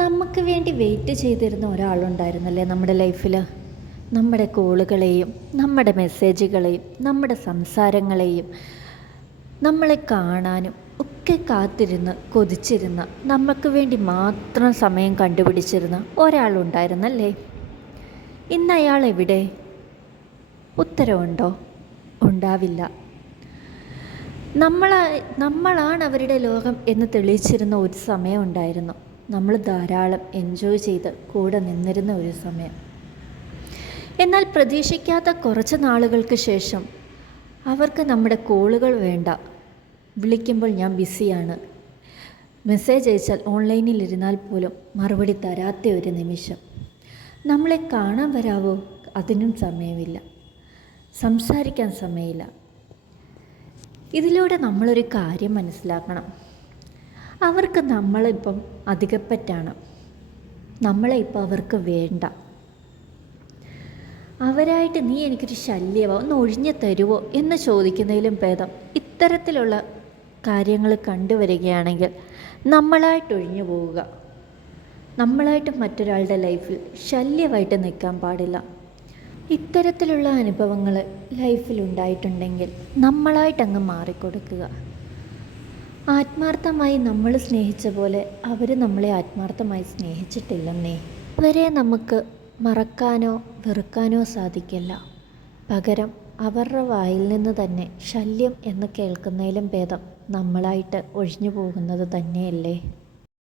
നമുക്ക് വേണ്ടി വെയിറ്റ് ചെയ്തിരുന്ന ഒരാളുണ്ടായിരുന്നല്ലേ നമ്മുടെ ലൈഫിൽ. നമ്മുടെ കോളുകളെയും നമ്മുടെ മെസ്സേജുകളെയും നമ്മുടെ സംസാരങ്ങളെയും നമ്മളെ കാണാനും ഒക്കെ കാത്തിരുന്ന് കൊതിച്ചിരുന്ന, നമുക്ക് വേണ്ടി മാത്രം സമയം കണ്ടുപിടിച്ചിരുന്ന ഒരാളുണ്ടായിരുന്നല്ലേ. ഇന്ന് അയാൾ എവിടെ? ഉത്തരവുണ്ടോ? ഉണ്ടാവില്ല. നമ്മളാണ് അവരുടെ ലോകം എന്ന് തെളിയിച്ചിരുന്ന ഒരു സമയം ഉണ്ടായിരുന്നു. നമ്മൾ ധാരാളം എൻജോയ് ചെയ്ത് കൂടെ നിന്നിരുന്ന ഒരു സമയം. എന്നാൽ പ്രതീക്ഷിക്കാത്ത കുറച്ച് നാളുകൾക്ക് ശേഷം അവർക്ക് നമ്മുടെ കോളുകൾ വേണ്ട, വിളിക്കുമ്പോൾ ഞാൻ ബിസിയാണ്, മെസ്സേജ് അയച്ചാൽ ഓൺലൈനിലിരുന്നാൽ പോലും മറുപടി തരാത്ത ഒരു നിമിഷം. നമ്മളെ കാണാൻ വരാവോ? അതിനും സമയമില്ല, സംസാരിക്കാൻ സമയമില്ല. ഇതിലൂടെ നമ്മളൊരു കാര്യം മനസ്സിലാക്കണം. അവർക്ക് നമ്മളിപ്പം അധികപ്പറ്റാണ്, നമ്മളെ ഇപ്പം അവർക്ക് വേണ്ട. അവരായിട്ട് നീ എനിക്കൊരു ശല്യമോ, ഒന്ന് ഒഴിഞ്ഞു തരുമോ എന്ന് ചോദിക്കുന്നതിലും ഭേദം ഇത്തരത്തിലുള്ള കാര്യങ്ങൾ കണ്ടുവരികയാണെങ്കിൽ നമ്മളായിട്ട് ഒഴിഞ്ഞു പോവുക. നമ്മളായിട്ട് മറ്റൊരാളുടെ ലൈഫിൽ ശല്യമായിട്ട് നിൽക്കാൻ പാടില്ല. ഇത്തരത്തിലുള്ള അനുഭവങ്ങൾ ലൈഫിലുണ്ടായിട്ടുണ്ടെങ്കിൽ നമ്മളായിട്ടങ്ങ് മാറിക്കൊടുക്കുക. ആത്മാർത്ഥമായി നമ്മൾ സ്നേഹിച്ച പോലെ അവർ നമ്മളെ ആത്മാർത്ഥമായി സ്നേഹിച്ചിട്ടില്ലെന്നേ. അവരെ നമുക്ക് മറക്കാനോ വെറുക്കാനോ സാധിക്കില്ല. പകരം അവരുടെ വായിൽ നിന്ന് തന്നെ ശല്യം എന്ന് കേൾക്കുന്നതിലും ഭേദം നമ്മളായിട്ട് ഒഴിഞ്ഞു പോകുന്നത് തന്നെയല്ലേ.